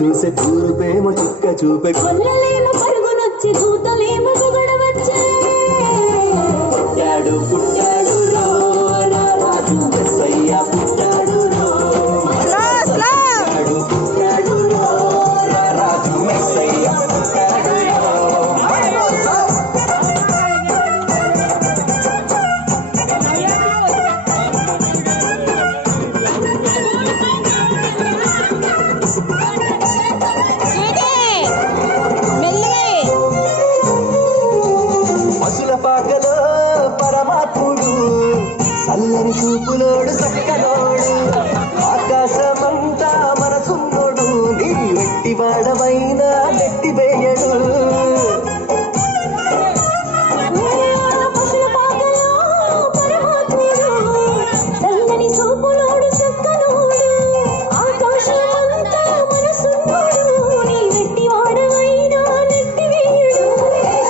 చూసే తూర్పేమో చుక్క చూపే కొల్లలేమో పరుగునొచ్చి దూతలేమో పొగడవచ్చే పుట్టాడు పుట్టాడు రో రాజు మెస్సయ్య పుట్టాడు రో పుట్టాడు పుట్టాడు రో రాజు మెస్సయ్య పుట్టాడు రో పశుల పాకలో పరమాత్ముడు చల్లని చూపులోడు చక్కనోడు ఆకాశమంతా మనసున్నోడు నీ వెట్టి వాడమైనా నెట్టి వేయడు పశుల పాకలో పరమాత్ముడు చల్లని చూపులోడు చక్కనోడు ఆకాశమంతా మనసున్నోడు నీ వెట్టి వాడమైనా నెట్టివేయడు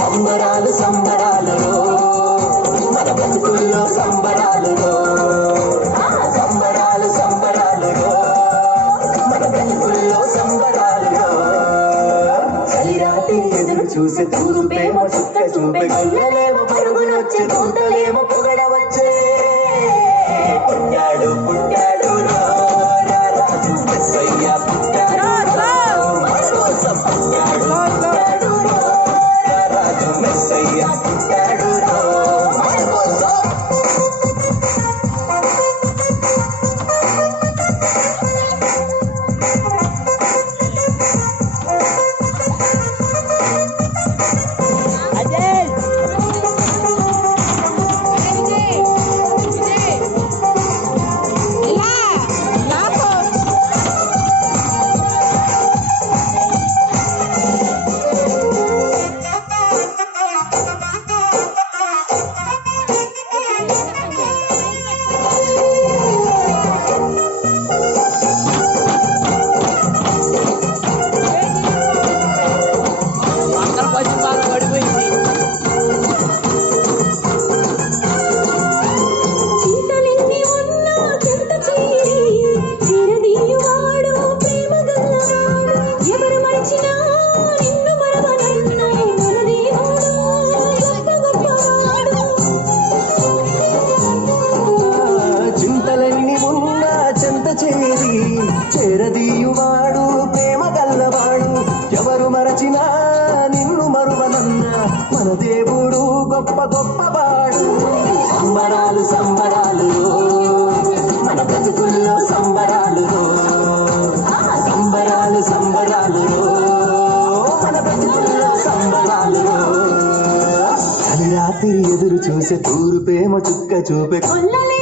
సంబరాలు సంబరాలు మన బతుకుల్లో సంబరాలు సంబరాలు సంబరాలు మన బతుకుల్లో సంబరాలు చలిరాతి ఎదురు చూసే తూర్పేమో చుక్క చూపే గొల్లలేమో పరుగునొచ్చే దూతలేమో పొగడవచ్చే పుట్టాడు పుట్టాడు రాజు మెస్సయ్య పుట్టాడు మన కోసం పుట్టాడు పుట్టాడు రాజు మెస్సయ్య పుట్టాడు మన కోసం చీతలెన్ని ఉన్నా చెంత చేరి చేరదీయువాడు ప్రేమ గల్లవాడు ఎవరు మరిచినా నిన్ను మరవనన్న మన దేవుడు గొప్ప గొప్పవాడు చింతలన్నీ ఉన్నా చెంత చేరి చేరదీయువాడు ప్రేమ గల్లవాడు ఎవరు మరచినా నిన్ను మరువనన్న మన దేవుడు గొప్ప గొప్పవాడు సంబరాలు సంబరాలు మన బ్రతుకుల్లో సంబరాలు సంబరాలు సంబరాలు మన బ్రతుకుల్లో సంబరాలు చలి రాత్రి ఎదురు చూసే తూర్పేమో చుక్క చూపే కొల్లలే